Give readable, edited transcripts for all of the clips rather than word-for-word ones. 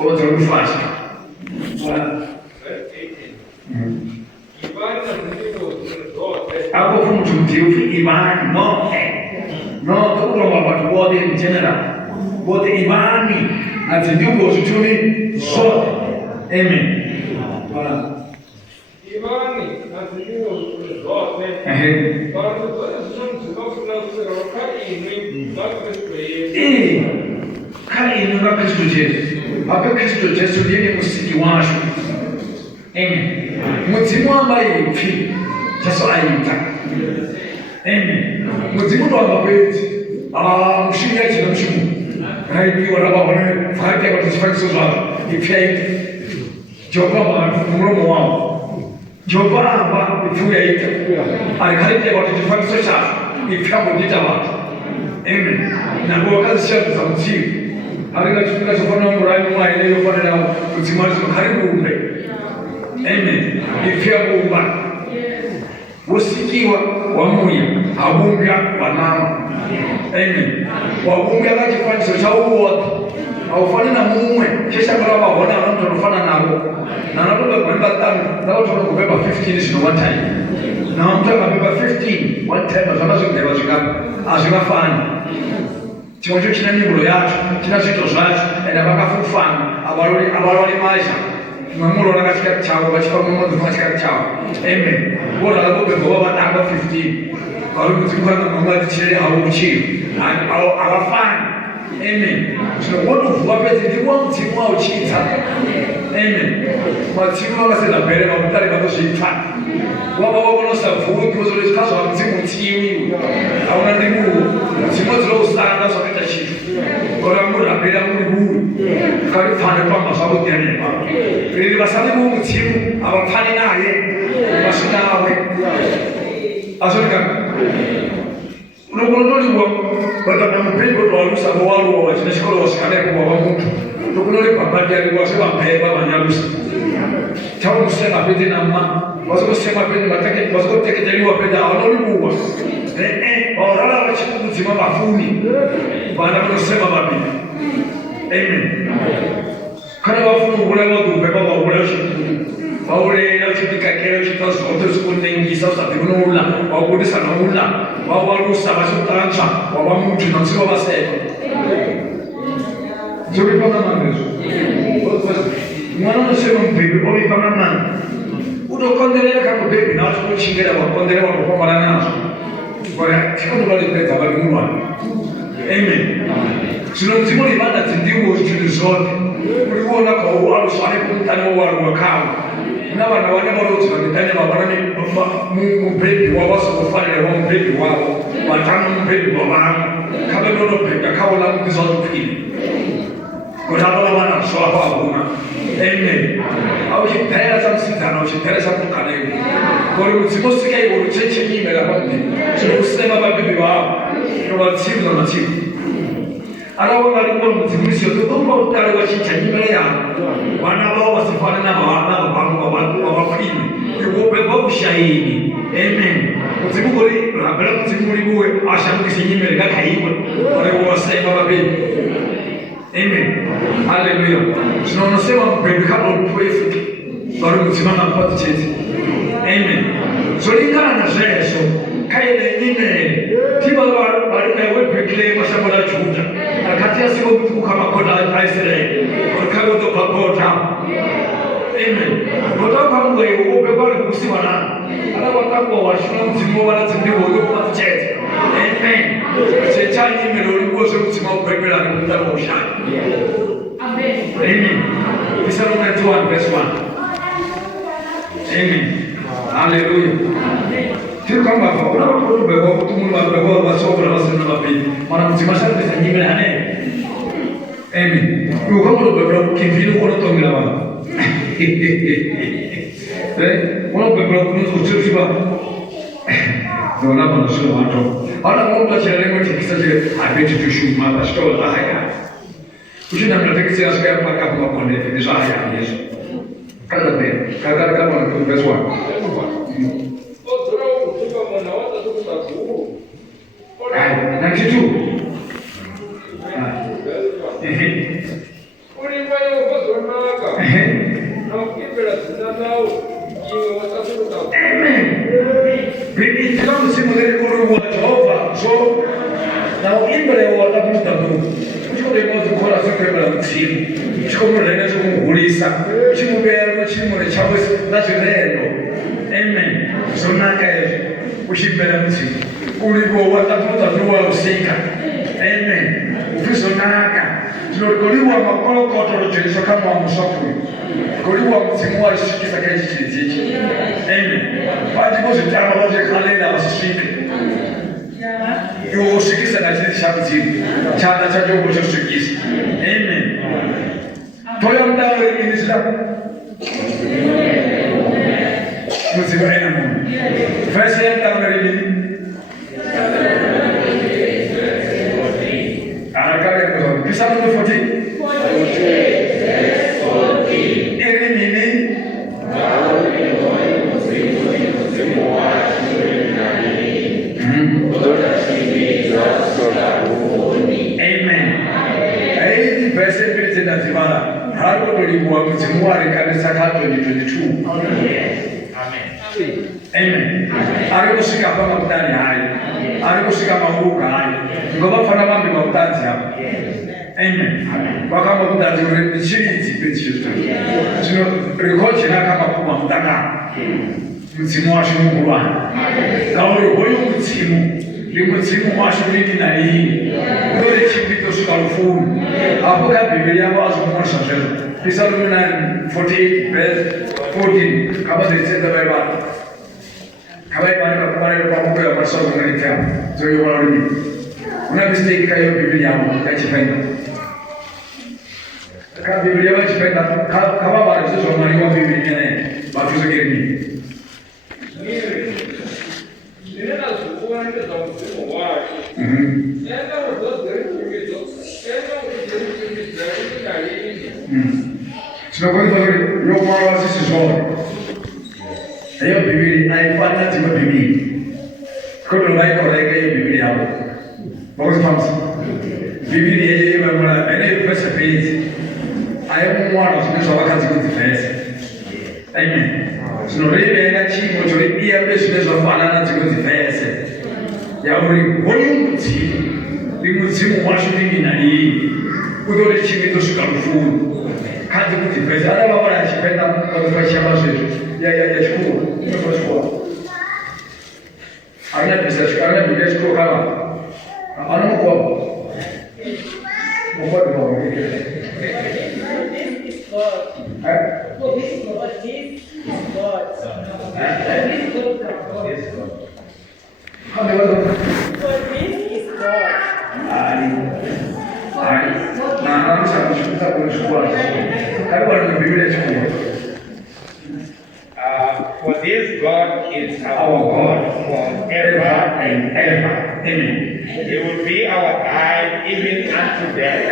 Outra não faz. Hapo from mtumishi imani no tuko watu wote in general wote imani atinduko zituni zote amen imani atinduko zote para todas juntos nós colocar em kale inunga Kristo Yesu ape Kristo Yesu ndiye msingi washo amen muzimu ambaye mfi sasa ayita amen muzimu ndo ambakwezi mushinga china mushimu raibi wala bone fake kwa tusifanye soza ifyaite Jehova bantu muromo wao Jehova amba ifuya ita alikaribia kwa tusifanye soza ifyamo nditaba amen na kwa kazi zetu za mzimu alika chukua sofana murai mwa ile yofana na kuzimaza karibu umbe amen ifyamo umba usikiwa wamuya abunga wanama amen wabunga bakifanyisa chawote awufani na mumwe kisha baba bona abantu anofana nabo na nabo babeba tano nabo tunakubeba 15 is no one time na mtu akabeba 15 one time azanazo kubeba azikafani chimocho china miburo yacho china zito zvacho enda vakafufana abaloli maisha mamulona katikati chavo vachipa mumwe katikati chavo amen bora labobeba vavatanga 15 vari kudzikwana mamwe atichirere avo kuchiro avafani amen zvinowonovuwa pedzi ndiwa mudzimu wauchiita amen madzimu vakasenda bhere vamutare vakuzvipfa wava wakonosabvuki kuzolezvikazva mudzimu utiwi hauna ndimuwo mudzimu dzinousanda zvakaita chinhu kora murapera muri buri karipfane pamba zvavo dianeba riri vasari muwo mudzimu havapfani naye vasinawe azorikaka unokunotoliwa vakana mupengo twalusa vowaluwa vachina chikolo vasikanepo wava muntu tokunolipambadialiwa sevambeba vanyalusa chaumusema pete nama vazokusema pete vazokuteketeliwa pete avanolibuwa vaurala vachikudzima vafuni vana vanosema vabili amen kana vafuni uvula vadubepa vaula vaulela uchipikakela uchipa zote zikunengisa usati unoula waubudisa noula wawalusa vachikutantsva wava mutu nansiwa vasema zolipana mandezo mwana unosema mubhebi ovipana mani utokonderera kamubhebi nacho kuchingera vakondera vakupambana nazvo chikondovalipedza valimulwana amen zvino nzimo rivana dzindiwo zvinhu zvote urikuona kaualuswa nekumutani wowaruwa kavo una vanhu vane varodzwa nditane vavana mubhebhi wavazokufanira vamubhebhi wavo vatano mubhebhi wavana kavenonobhebha kaona mukizwa kupini kuti avava vana zvavo havuna amen auchipera samusidzana uchipera samutukana iwe kuri kudzimosika iwe ruchechenyimera pamberi zvinokusema vabhebhi vavo inovatsivi namatsivi araona alikuwa mudzimusi yototomba utare wachichanimere yavo vana vavo vasifane navavapini ikubekwa kushaini amen mudzimukuri rabela mudzimukuri buwe ashamukise nyimere kakaiwe arewosema vabeni amen haleluya zvinonosema mubhebhi kabaupwefiki vari mudzimana mupati chete amen zolingana nazvezvo kaine nyimere tiva vari webhetlem mashambo rajuda akati asiko kutukuka makota aisraeri orikavotopakota amen votapanguewo upekwari kusiwa nani alavatangwa washuna mudzimu wavatsindiwo yopati chete amen chechanyimere urikuozve mudzima ubhekwera nekutanga ushanya amen Thessalonians 1 verse 1 amen haleluya Kama unapotubeba kutumula beba basokora basina mabili mara mzima shati sanyimela hane amen ukamo beba kivili uko tongela bana uno beba kunuzuchiba nona bana sio watu ana mtu chele kisa je abeti tushuma bastola haya kushina mnatekisi askaya paka kwa konde ndizo haya Yesu kada be kada kama tunapeswa na kitu Amen. Baby, come see what Jehovah. So now in the water put the moon. They want to call us a criminal team. Children, Ulisa, Chimubel, Chimore, Chavez, that's your name. Amen. So Naka, we should better see. Uli go what the put the dual seeker. Amen. Official Naka. So Goliwa, Makolo, so come on, suffering. Goliwa, Simua, is against it. Amen. Why do you tell about the calendar was sleeping? You sick and I said, Shabbat, Chana Chajo was a sick. Amen. Toyota in Islam. Music animal. First year down the I got it. 14. Amen. I was sick of Mabdani high. I was sick of Mahuka high. Go up for a man of Tanzia. Amen. Welcome to that the city pictures. So, record Chinaka Dana. Simuashin Mulan. Now you would see you would see Muashin in a year. Very cheap to school food. Apoca Biblia was more social. Psalm 48, verse 14. How about it said the Bible? Have I found a person who can tell? So you already. Una mistake kayo Biblia mo kay Chipenda. Ka Biblia mo Chipenda kaba ba sa so mali mo Biblia na ba tu sa gini. Nila na subukan ka daw mo wa. Enda mo do dari mo do. Enda mo dari dari. So ko ko yo mara sa so. Ayo Biblia ay fa na ti Biblia. Ko do lai ko lai kay Biblia mo. Vamos vamos. Biblia é uma é essa vez. Aí nós só vamos fazer de festa. Amen. Se não vem na time, eu lhe ia mesmo falar na time de festa. E agora vou ti. Limuzimo macho de aí. O dole time do Chicago. Cada de festa. Era uma hora de festa quando vai chamar gente. E aí tipo, não foi escola. Aí a pessoa escola me deixa colocar I don't know what God. This is God. This is God. This is God. How do you So this is God. Não sabe escutar com os quatro. Agora no Bíblia é For this God is our God forever and ever. Amen. He will be our guide even unto death.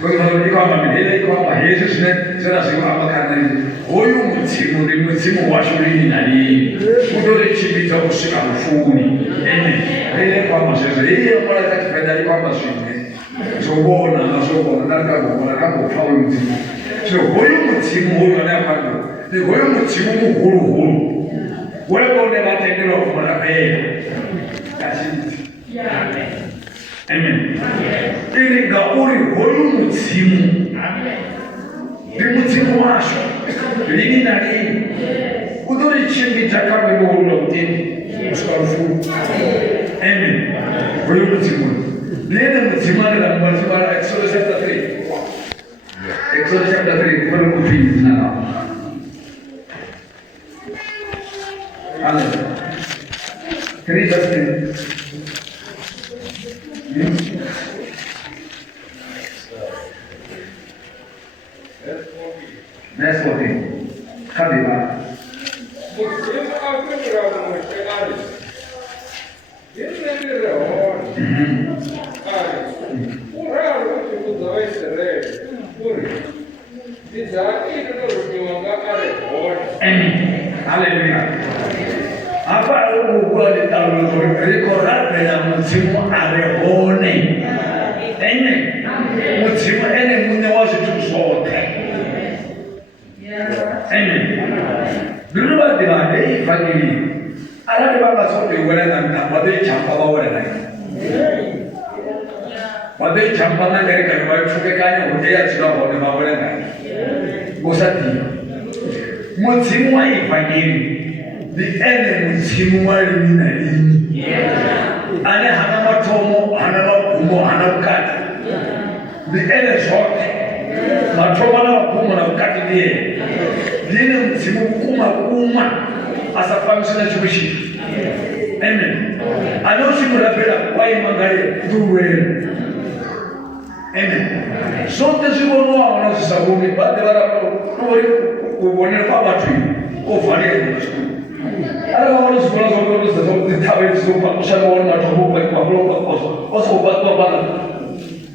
Quando kama milele kwamba Yesu sina sema amakana huyu mtimu ni mtimu wa shuleni nani udole chibita ushika mfuni ile kwamba sasa ile mara takifadhali kwamba shule sobona kama ufawo mtimu so huyu mtimu huyu anapanda ni huyu mtimu mkuru wewe unabatendwa kwa mbele Amen. Ili gauri huyu mtimu. Ni mtimu washo. Lini na lini. Udori chimbi takawe mwolo mtimu. Mshkarufu. Amen. Huyu mtimu. Lini mtimu na mwazima Exodus chapter 3. Exodus chapter 3. Kwa mkufini na. Amen. 3 verse 10. Verse 14. Kabila. Hallelujah. Apa ukuwa litalu recordar pela msimu arehone. Amen. Msimu ene mune wazi tu sote. Badila, they family. I don't remember something when I'm but they jump over the night. But they jump on the neck and went to the guy who dared to know about the night. Was that you? Mutimwa ifanyeni the enemy mutimwa liminalini ane hana matomo hana makumo hana ukati the enemy zote matomo na makumo na ukati ndiye dine mutimu kuma asafamisha chubishi amen anoshimura pera kwa imangale duwe amen sote zibonoa wanazisabuni baadhi wala kubonera kwa watu kufanya kitu ala wale zibona zote zitawe zizopa kushana wale matobo kwa bloka kosa kwa bana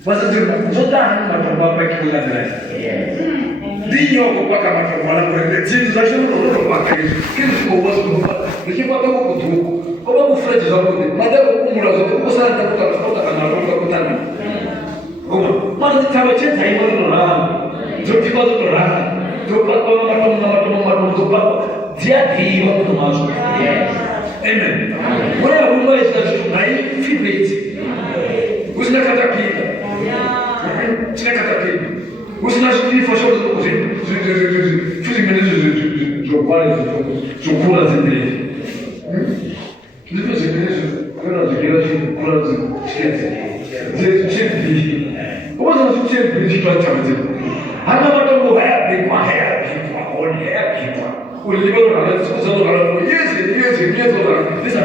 basi zote hana matobo kwa kila ndani ndio kwa kama wala kwa timu za shule ndio kwa kitu kwa wazo nikipata huko tu kwa sababu fresh zote madako kumula zote kwa sana takuta kana roka kutana mana zitawe cheta hiyo ndio na zote kwa zote na Amen. Where we is that to my feet. Who's not at a kid? Who's not speaking for sure? 50 minutes to pull us in there. This is a minute. What was the I never know hair people, on hair people. We live around for years. This is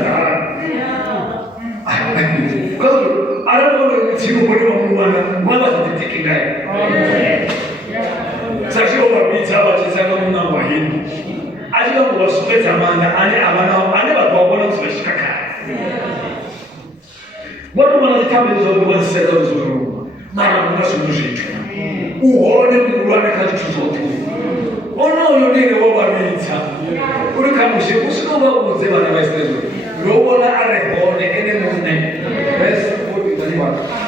because I don't know if you want to taking that. Such over pizza, but it's a number him. I don't know what's better, man. I never go on to Chicago. What one of the cabins of the one set of the room? Madam, what's the music? Who ordered to run a country to talk to? Oh no, you need a woman minister. Who comes here? Who's no one who's ever the West? No one are born in any movement. Best put it on one.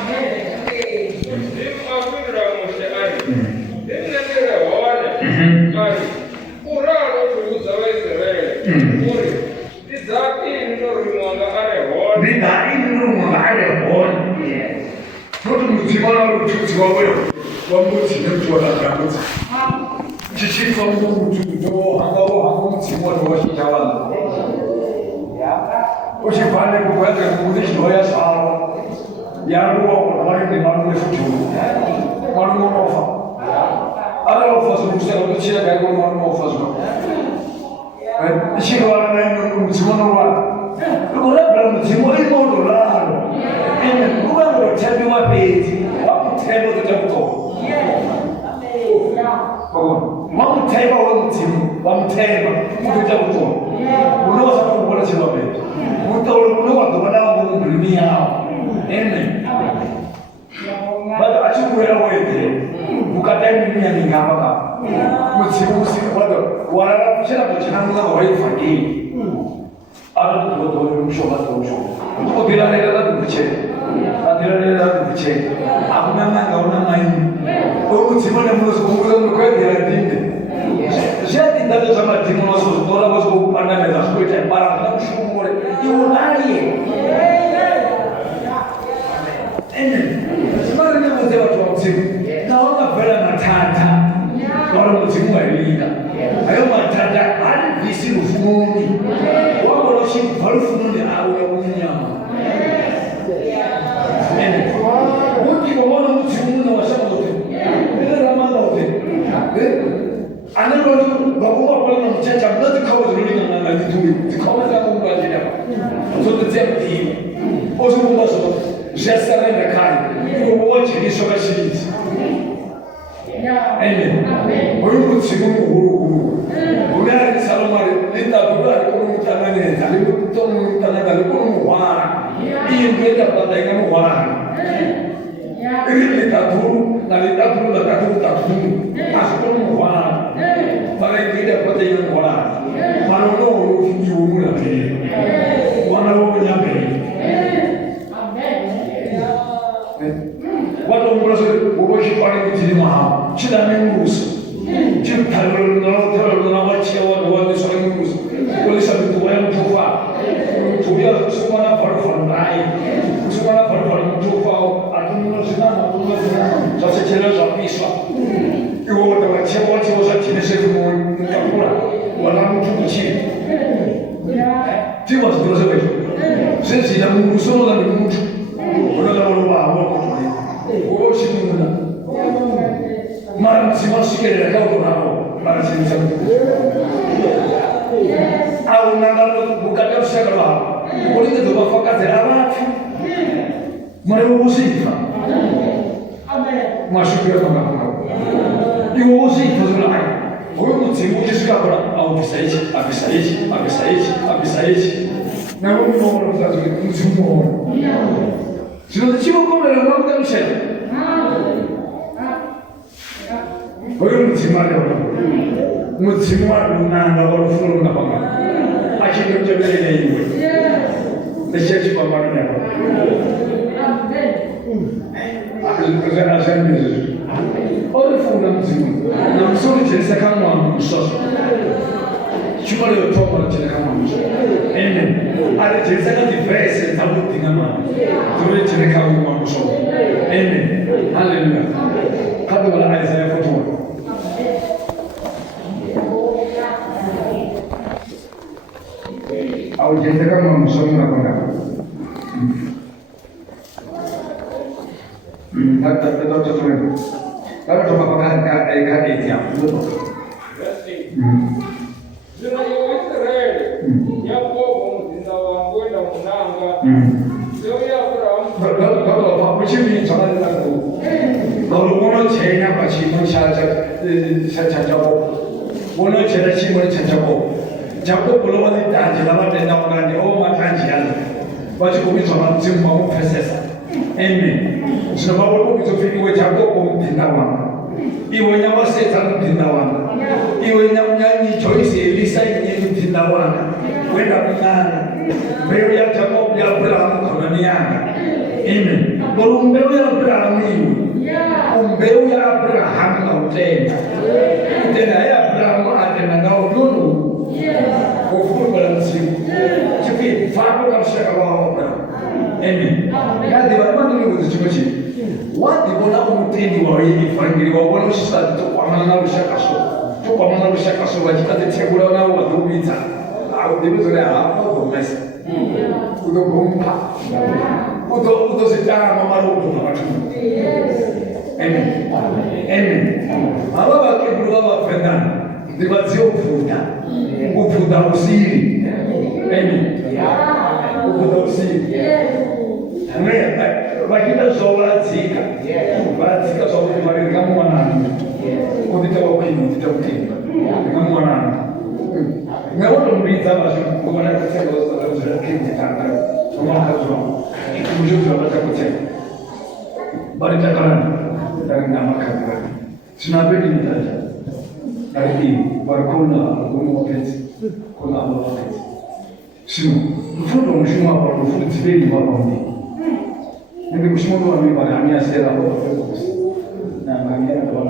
wala mtu kuchini tiwa tudoze wetu sisi na Mungu solo na mtu wala wala wao wao shimuna mara msimashike na kao hapo mara simsa au nangalo bukata ushakala kulinde ndo bafaka zera watu mara usifa mashukuru kwa Mungu iwo usifa zula wewe mtimu kishikabara au bisaiji na wewe mbona mzazi mtimu sio timu kama ile mwaka mshale wewe mtimu wale mtimu nanga wala furu na panga akili mtembele hiyo ndio kwa maana yako akili azambi olufuna mzimu na msuri chese kama msoso chuma leo tomo chese kama msoso amen ale chese kama diverse tabuti kama tule chese kama msoso amen haleluya hadi wala Isaiah 41 au chese kama msoso na kwenda hata ndio tunaona kalau coba pakai kata itu yang betul. Zina Israeli yapo mtindawa kwenda mnanga. Sio ya Abraham. Kalau apa sih ini jangan laku. Kalau orang cina pasti saja jawab. Orang cina sih macam jawab. Jawab kalau ada jalan dan orang dia oh macam jalan. Pasti kami jangan cuma mau proses. Amen. Sebab aku itu fikir Jacob pemtindawan, ibu nyawa setan pemtindawan, ibu nyanyi Joyce Elisa ini pemtindawan, wenda menang, beliau ya Jacob ya Abraham konaniana, amen. Kalau beliau ya Abraham ini, beliau ya Abraham nautena, tena ya Abraham ada nangau dulu, kufur balansi, tapi fahamkan sekarang amen. Kandi barimo n'ubuyobozi cy'umuki wandi bona umutindi wawe ifangiri wabona ushaka tukwamana na ushakaso bagita tegura nawo badubitsa aho dibizo le hapo bomesa udo bompa udo sitara mama ruto na watu amen amen aba bakeburu baba fendana dibazio ufuda usiri amen ufuda usiri amen bakita sola zika bazika sola mari kama mwanangu kudita wakini kama mwanangu na watu mbita basi kwa na kusema za kinyi tanga kama kazo kumjuza watakucheka bali takarana na makabila tunabidi mtaja lakini barkona kwa wakati kuna wakati sio mfundo mshuma kwa mfundo tibeni kwa pamoja ndio mshuma wa mimi bali sera kwa na mangira kwa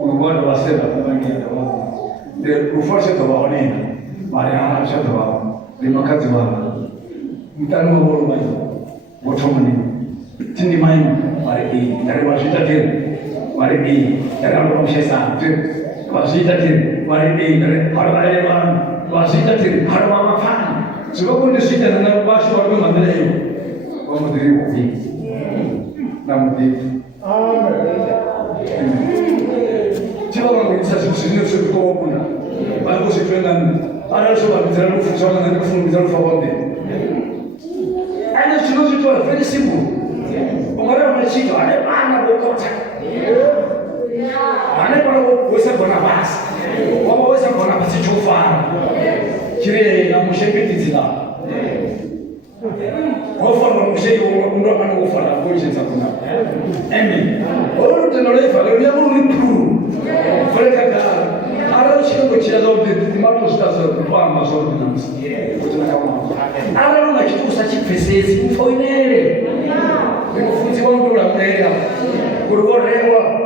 kuna bwana wa sera kwa mangira kwa ndio ufasha kwa wanene bali anaacha kwa ni makati wa mtano wa roho wotomani tindi mai bali dari wasita tena bali dari amro shesa wasita tena bali dari harale man wasita tena harwa mafana sababu ndio sita na bashi wa mandale hiyo kwa mdiri wote na mdiri sababu ndio sasa sisi sio kwa kuna bali sisi tuenda ana sababu mtano funsona na kufunga mtano fawabe ana sio tu very simple ongora mashito ane bana bokota ane bana wesa bona basi wao wesa bona basi chofana kile na mshepiti zila wafana msheyo ndo ana wafana kwa jinsi kuna amen wao tena lefa leo ya Mungu puru freka ka ara shiko chia zote timato stazo kwa masomo tunamsikia ara na kitu sachi pesezi mfoinere Mfunzi wangu la mnera kurugorewa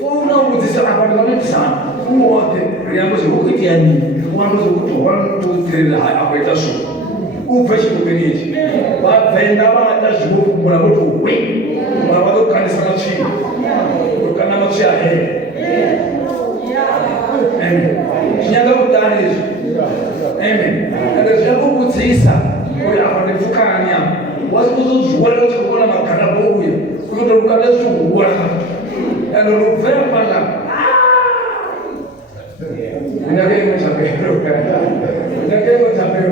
funa ubuzisa abantu sana uwote ryango zokutiani wangu zokutoa 1 2 3 akweta so upeshi kubenyeje bavenda bana zwo mura boto we mara kanisa na chini ukana machi ahe amen nyanga Amen. And Jacob would say, we are the Fukania. Was those words of one of my Kanaboya? We don't look at us to work. And look very well. When I gave much a paper, when I gave much a paper,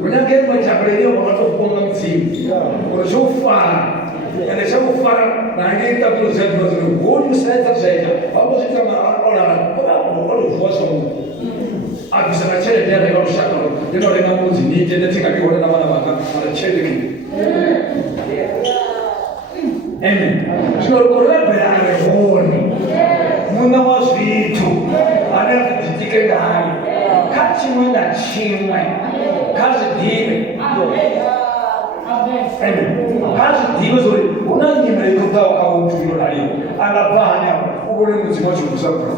when I gave much a paper, what of one team was so far. And the so far, I gave up to say, what you said to say, I was coming on what was on. I was a cherry, they got shut. You know, they know who's needed to take a good amount of a cherry. Amen. So, correct, Muna was free too. I never did take a guy. Catching with that chin, catch a demon. Amen. Catch a demon. One of you may go down to your eye. And a plan over the much of supper.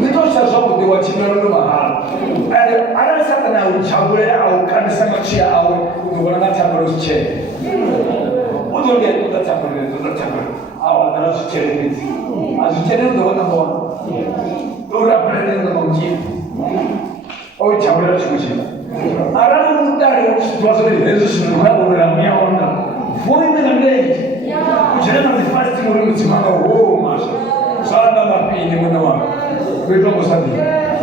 We don't share some of the watching on the heart. And I said, I will travel out, and some chair out, who will not have a chair. What do you get to the table? Our last charity. As you tell the one of one, to represent the monkey. Oh, Chabra Sushi. Around that was a resolution to have over a mere honor. 40 minutes. Generally, fasting room is my home, Master. Sada Mapi in Manawa. We don't study.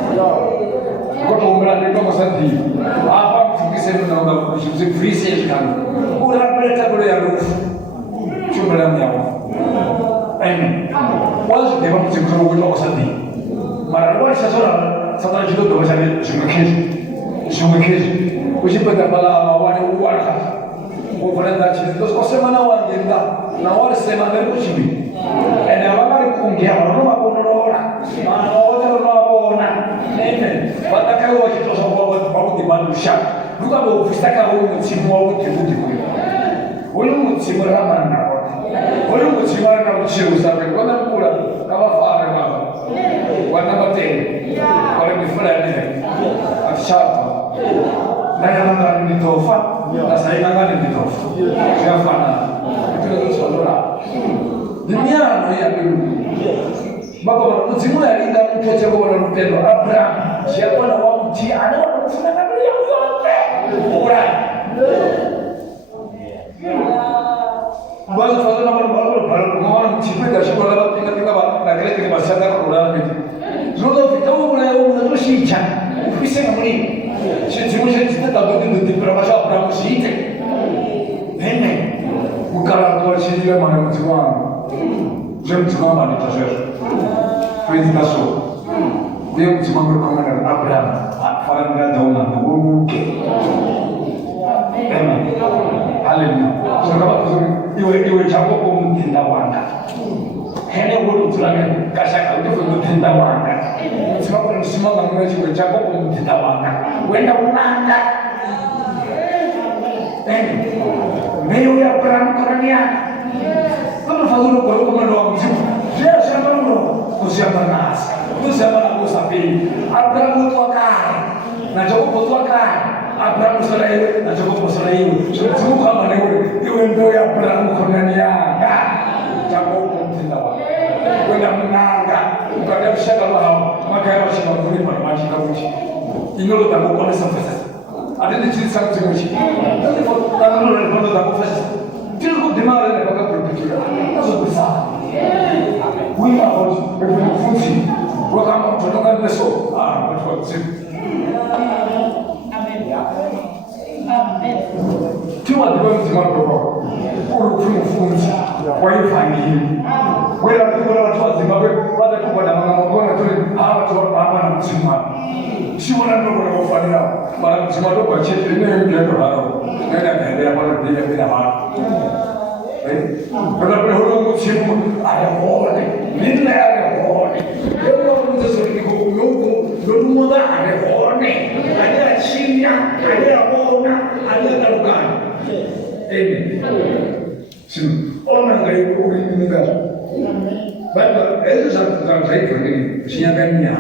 Got over and we don't study. Our 57 number, which is a free sales camp. Who have better roof? Chumra. Amen. Once they want to grow with us, Marawa Sasora, sometimes you don't have some occasion. We should put the Bala one who are over that. Those Cosemana one did that. Now, what is the matter with me? And I want to come here. I don't know. Amen. But the guy was just about the man who shot. Look at the Pistaka with Timor to do. We would see what happened now. Olha o motivo era para o tio, sabe? Quando a cura estava fora, irmão. Quando a batei, olha me falei, a chapa. Na ela não me tofa, na saída não me tofa. Já fala, então eu sou lá. De minha não ia ver. Bapak motivo era ainda um pouco agora no pelo. Abraham, siapa nama o tio? Ada orang sana nak beri aku sampai. Orang. Bas fazer na mão não tipo da escola tem que acabar naquele que vai ser da rural mesmo. Jogo ficou lá eu não sei já. O que se amori. Se tipo gente está dando de para baixar para o sítio. Vem. O cara do Chile mas não tipo. Gente não vai te fazer. Meditação. Deus te manda como era Abraham. Falando da dona o que. Amen. Hallelujah. So kama iwe chako kumtenda wanga. Hele wulu tulame kashaka utofu kumtenda wanga. Sababu nisimama mweji iwe chako kumtenda wanga. Wenda unanga. Meyo ya Abraham korania. Kama fadhulu kwa huko mwendo wa mzimu. Jea shamba mlo. Kusiamba nasi. Kusiamba na kusafiri. Abraham tuwakai. Na Jacob tuwakai. Abraham Sarai, na Jacob Sarai. Semua kama ni wewe ndio ya Abraham konania. Jacob mtindawa. Kwenda mnanga, ukaenda shaka lao, makaya shaka kuni kwa maji kabuchi. Inolo takukona safasa. Adende chini sana chini. Ndio kwa tanolo ndio takufasa. Tilo kudimara na kwa kupitia. Sasa pesa. Wewe hapo umefunzi. Kwa kama kutoka ndeso. Watu wa Tiwa depois de uma prova, por um fundo, vai família. Vai lá que vai lá fazer, vai dar culpa da mãe, agora tu ama na cima. Se você não for fazer, vai na cima do coche, ele não vai levar. Não é que ele vai ter que levar. Quando eu vou no cimo, aí olha, linda é olha. Eu não vou dizer que eu não manda é olha. Aí a China, aí a Bona, aí a lugar. Sim, orang gaya itu orang meninggal. Baik, itu sangat saya pergi, siapa yang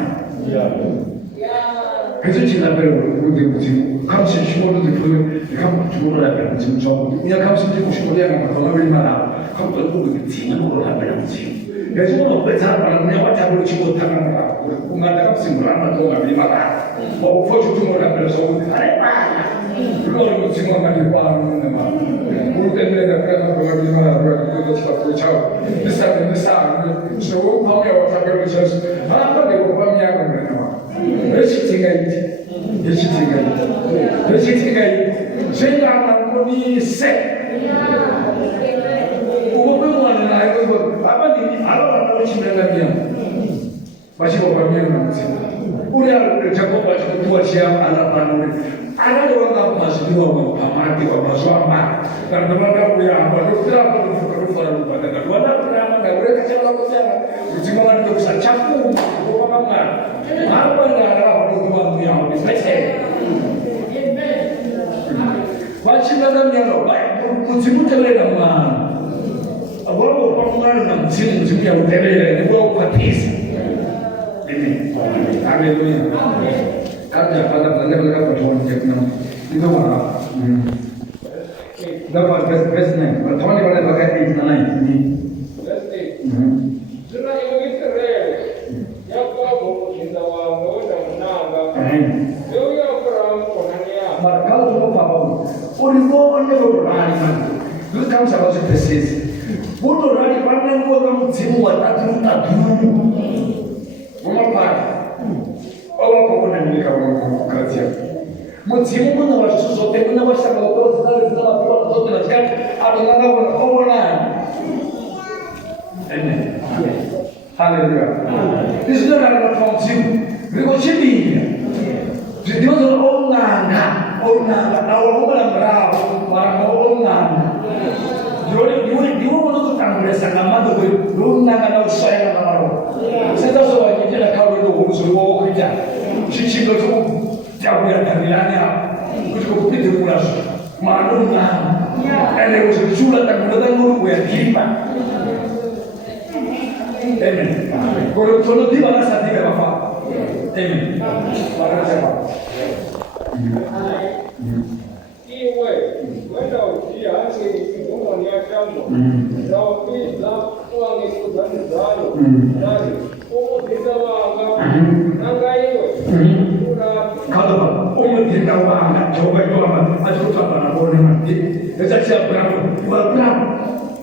itu cina baru untuk kamu semua itu kamu cuma ada macam macam. Ia kamu semua itu dia yang kalau beri mana, kamu perlu begitu cina orang ada macam. 그래서 어디서 바람이 왔다고 치고 타는 공간다가 생각하는 동안 비마가 뭐 포주통을 하면서 아래 봐 그거는 지금 많이 봐는 막 우리 때문에 그래서 그걸 비마가 그거 잡고 쳐 비싸는 저 밤에 왔다고 쳐서 하나도 내고 밤이하고 그러나 몇 시간가 있지 몇 시간가 있지 생각하는 분이 세 그거는 아이고 아빠님이 알아봤다고 치면요 마시고 가면 우리 아들 작업 마시고 누가 시험 알아봤는데 알아도 마시고 마시고 마시고 karena 우리 아빠도 그라고 그러는 거다. 그러나 그러나 우리 같이 하고 있잖아. 지금은 그 자꾸 뭐가만 아빠가 우리 도와주야 우리 셋에. 관심하면요. 뭐 지금 때문에 막 뭐라고 방문하는 지금 준비하고 때문에 뭐라고 같이스. Haleluya. Kaja pada berapa tahun jepang itu mana? Dapat presiden. Tahun ini pada pakai ini mana ini? Presiden. Sudah yang itu rel. Ya kau cinta walau jangan nak. Yo ya perang konanya. Markal tu apa? Orang orang yang berani man. Lu kamu siapa sih presis? Bodoh rani pandang gua kamu semua tak dulu. Mengapa? Allah pokoknya ini kamu kerja. Musim pun awak susah, tapi pun awak sangat betul. Kita mahu betul kan? Ada nada pun awalnya. Ini. Haleluya. Di sini ada musim. Mereka sini. Jadi orang awal orang berau, orang. Dia orang tu tak boleh sangat tu, orang nak saya nak malu. Saya tahu soalnya dia kau itu musuh kerja. Sisi tu jauh dari tangannya. Kucuk itu pulas. Malu nak. Ada musuh surat tak boleh tangguh buat hiba. Amen. Kalau di mana sahaja kita apa? Amen. Mana siapa? 因为闻到既然是中国年相同，然后对那往里不存在了，那里我们听到嘛，那个因为，不然。Kalau umat kita orang coba itu apa? Asyik apa nak boleh mati. Jadi siapa nak berperang?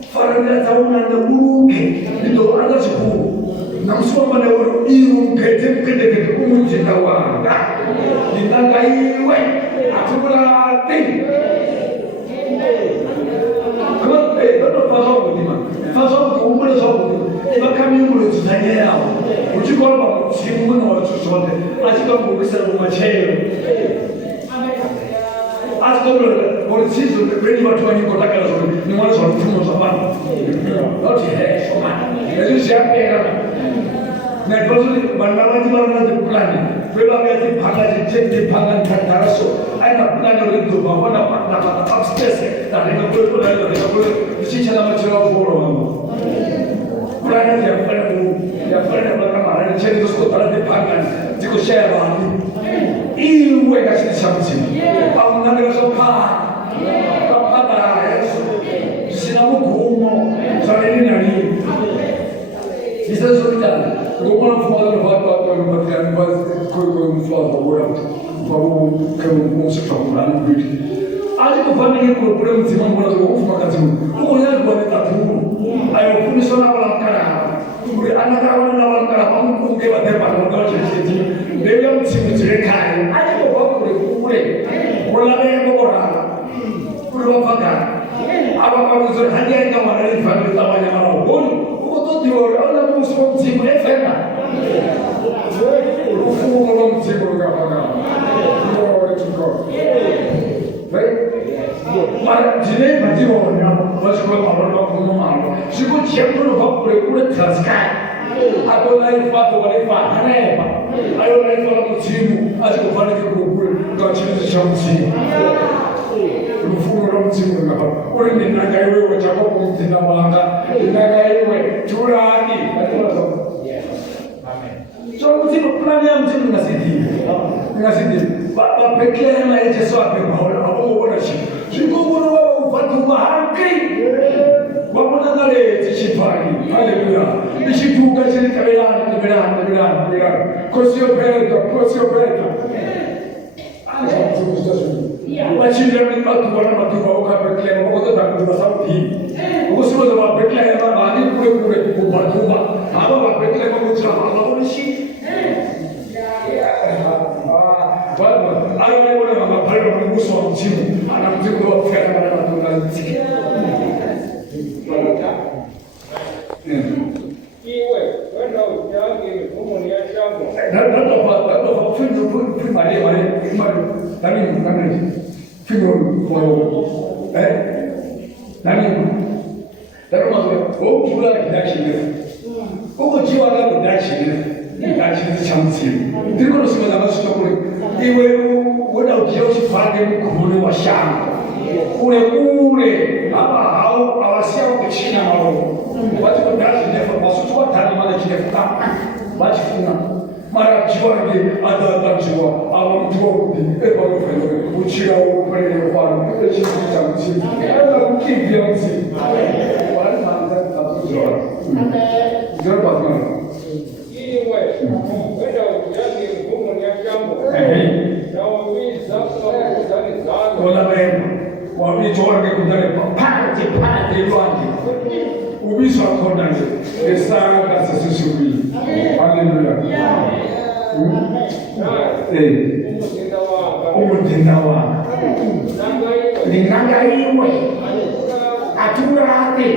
Farangnya tahu nanda mungkin itu ada sepuluh. Nam semua mana orang irum kecil umat kita orang. Kita kaya, aku berarti. Kalau pasal budi mah, pasal umur pasal budi. Kami umur itu saja. Uji kalau si umur orang susah deh. Asyik kamu bisa rumah cewek. Asyik kamu kalau sih beri waktu ini kota kalau soal ni mana soal cuma soal. Lalu sih soal. Itu siapa yang? Nah, kalau bandar lagi bandar itu bukan. Kalau kita pangan jadi pangan terasa. Anak pangan itu bawa dapat upstairs. Tapi kalau si cina macam apa orang? Bukan dia pernah berkamar. Jadi tu sekolah dia pangan. Jika saya balik, iu kasih samsi. Aku nak sopa. Apa dah? Sinamu kumo. Soalnya ini nari. Bisa sudah. Rumah faham berkaitan kau faham orang. Kau musik faham budi. Aja kau faham ni kau problem zaman bola tu makan zaman. Kau yang buat tak tahu. Ayo kau misalnya awal kara. Kau anak awal kara. Kamu kau kebat depan kau jadi. Dia yang mesti kai. Aja kau faham kau boleh. Bola ni kau orang. Kau faham. Apa kau suruh hadiah kau mana ni faham kita banyak mana pun. Kau tu orang tu semua sibuk efek. Rufu orang sibuk apa? Orang cukup. Baik. Mana jenis macam orang masuk ke orang pun malu. Sibuk siapa tu bawa boleh teraskan. Aku lagi fatu boleh fat. Mana? Ayo lagi kalau sibuk, asyik kau lagi boleh kau ciri samsi. Rufu orang sibuk apa? Orang ni nak kaya macam apa pun tidak malah. Nak kaya curani. So mesti pelan macam ngasih dia. Bapa pekerja yang sesuatu bahawa apa orang sih. Jika orang fatu bahagi, bapa nak ada cipari. Haleluya. Isi liberare. Così opera. Ma ci abbiamo fatto buona mattina, perché non ho dato da salti. Come si va perché la mano pure allora perché non c'è la sì. Allora volevamo fare un muso insieme, hanno detto che era la naturale. 因为按照家给父母年相同。那多好，分买的，咱们分我哎，咱们我除了给他钱的，我计划他给他钱的，他钱是强制的，这个是咱们是做的，因为我到只要去发给苦的我想，苦的，阿小的钱啊喽。 我这个家庭的，我是做他的嘛的，今天干，我去分了，马上计划的，当计划，我们做的，我们分的，我去了，我回来花了，我去讲起，我们给不要钱，我还他不知道，你这把什么？因为按照家庭父母年相同，然后为啥说我那边，我们做那个工作的，啪的乱的。 Ubiso accordance, the son that is to be. Hallelujah. Umutinawa. Ninangaiwe. Aturate.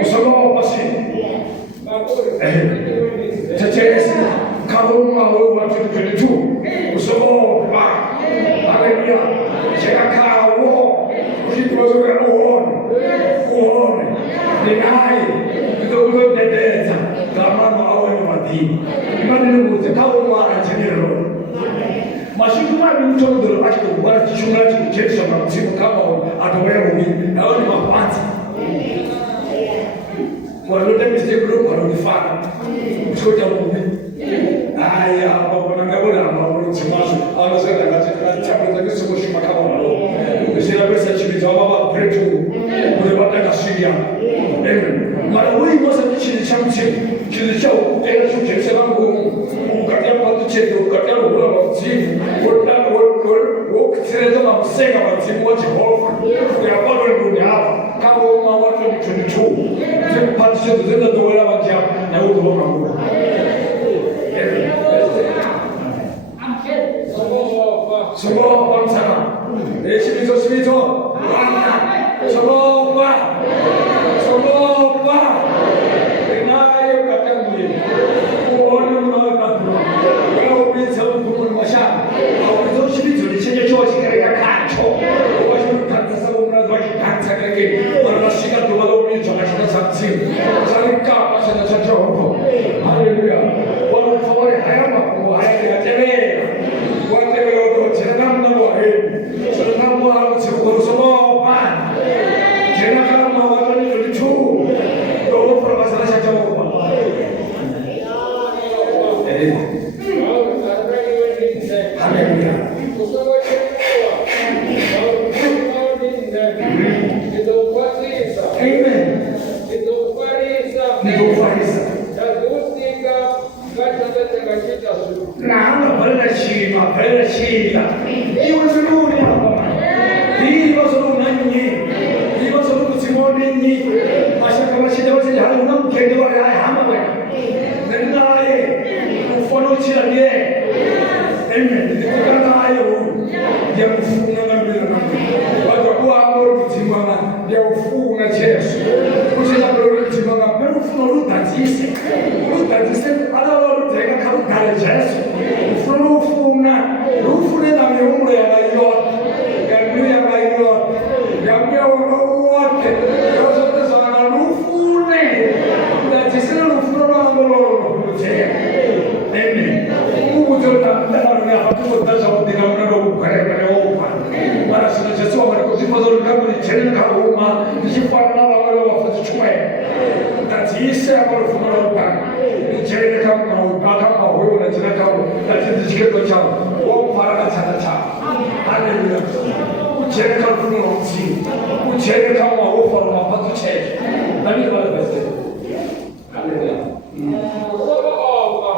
Usolo pasi. Tetes kauma wa 22. Usolo pa. Hallelujah. Chega kawo, ukitozo uone, denai, kidogo dedeza, kama mawe madini. Imani nguze kawo mwana chenero. Mashikuma mtondo akikubara kishunga chikesha na msimu kama atowewe mimi. Na wao ni mapanzi. Walote mistake group wanifanya. Mshoja mimi. Aya, baba nangabona baba ntimazo. Anasema katika chama za Yesu kushima kama wao. Sina pesa chini za baba kwetu. Unapata kasiria. Amen. Mara wewe mosa chini chamchi. Chini chao tena shuke sema ngumu. Ukatia patu chetu, ukatia roho la mzimu. Ukitenda na msega wa mzimu wa Jehova. Ya baba ndio hapa. Kama watu ni chunichu. Patu chetu zenda dola wajia na uko wa Mungu. Semua bangsa, semito, semua, kenai katangui, orang mana katu, kalau bisa untuk macam, kalau semito ni saja cuaca kerja kacau, orang kata sebelum nak bagi kacau lagi, orang sikat tu kalau ni cuaca kita sakit, saling kap macam macam apa, haleluya, orang favori ayam apa, ayam dia cewek. Hallelujah. ujereka rufuno mzimu ujereka mwaofa mwapato cheche nani wala beste haleluya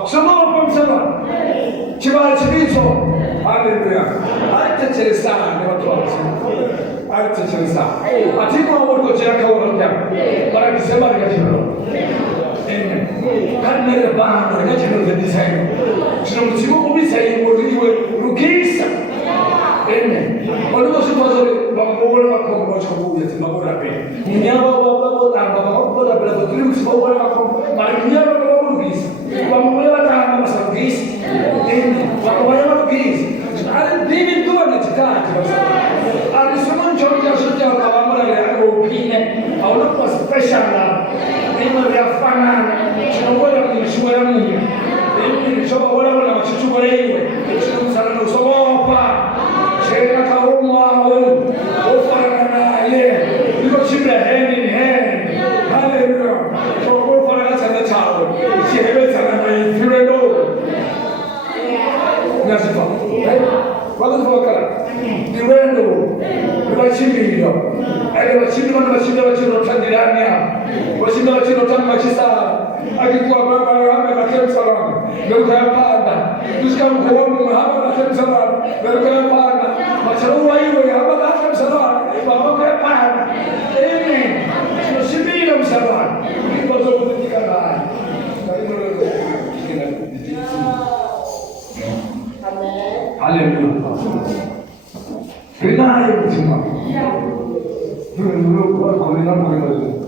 sama pamsama chibala chibizo haleluya alitecheresa ni watu wa alitecheresa atiko wako jereka wala bara kisema nikachiro amen kanere bana nikachiro the design chino mzimu kubisayi ngoriwe rukisa amen waliwo sifazo bambola bakombo chabuye timabora pe nyaba baba tamba bakombo bela tuli msibola bakombo mari nyaba baba rukisa bambola tamba masarukisa amen bambola rukisa ale bibi tuwa nitikati ale sunan chonja soja bambola ya opine au kwa special na ndio ya fana tunabola ni shule ya Mungu ndio choba wala machuchu wale sio sana usopa cheka kauma wewe ofana ye ndio chimbe hand in hand haleluya choba fana sana chao chebe sana na influendo nasifa wala fokala niwendo niwachimbilio ale wachimbilio tandirani wachimbilio tamachisa akikuwa baba hapa na kemsalama ndio kayapanda tusikamkuomba hapa na kemsalama ndio kayapanda macharuwa hiyo hapa na kemsalama baba kayapanda amen tusimbile msalama ndipo zokutika baya haleluya Benaye mtima ndio kwa kulina mkono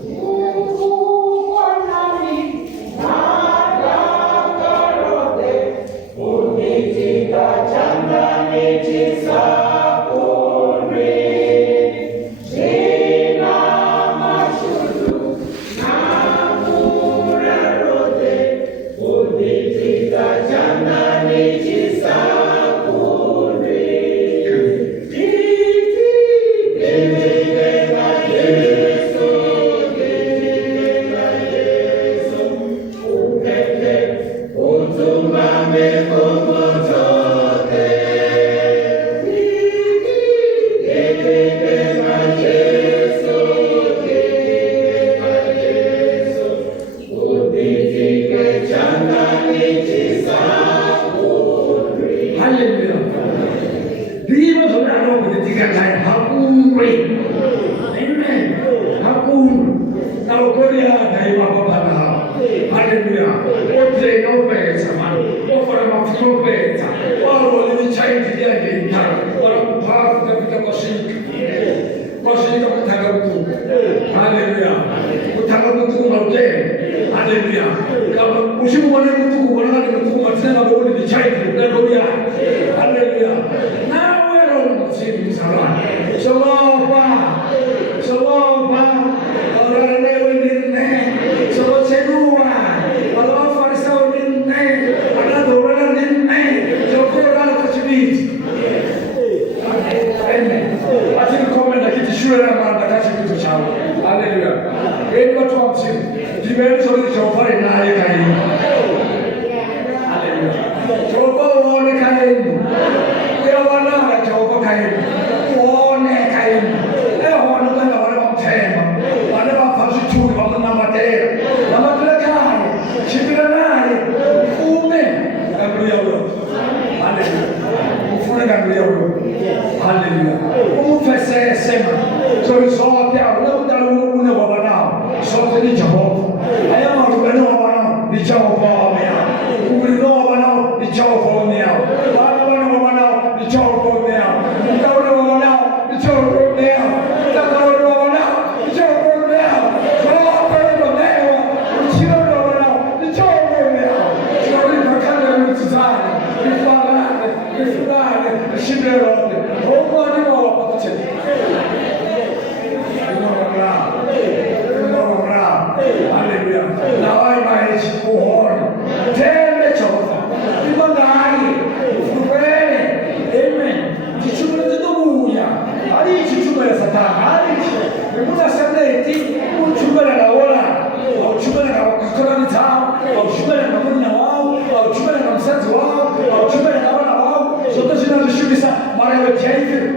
Mara yote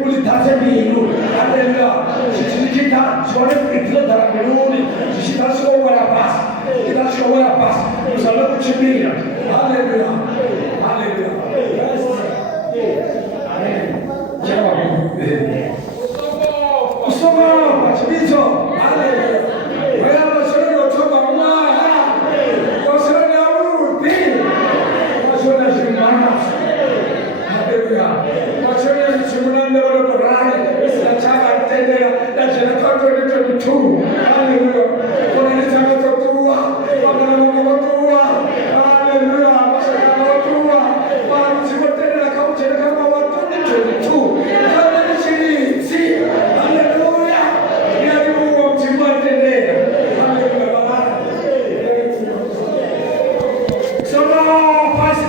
ulitaze mbinu Ascolta il Dio dalla melone, ci si dà solo quella passa, ti dà solo quella passa, lo saluto ci mira. Alleluia, alleluia. Ciao. Insomma, ci dico, alleluia. Vogliamo solo lo trovo ma cosa ne ha avuti? Cosa ne ha rimasto? Alleluia. Cosa ne ha rimasto? Lanciava a tendere la generazione di tu. Alleluia. Con il sangue tua, con la mano tua. Alleluia. Ma se la mano tua, ma si può tenere la causa della cama di tu. Come si dice? Alleluia. E arrivo si può tenere. Alleluia. Sono passi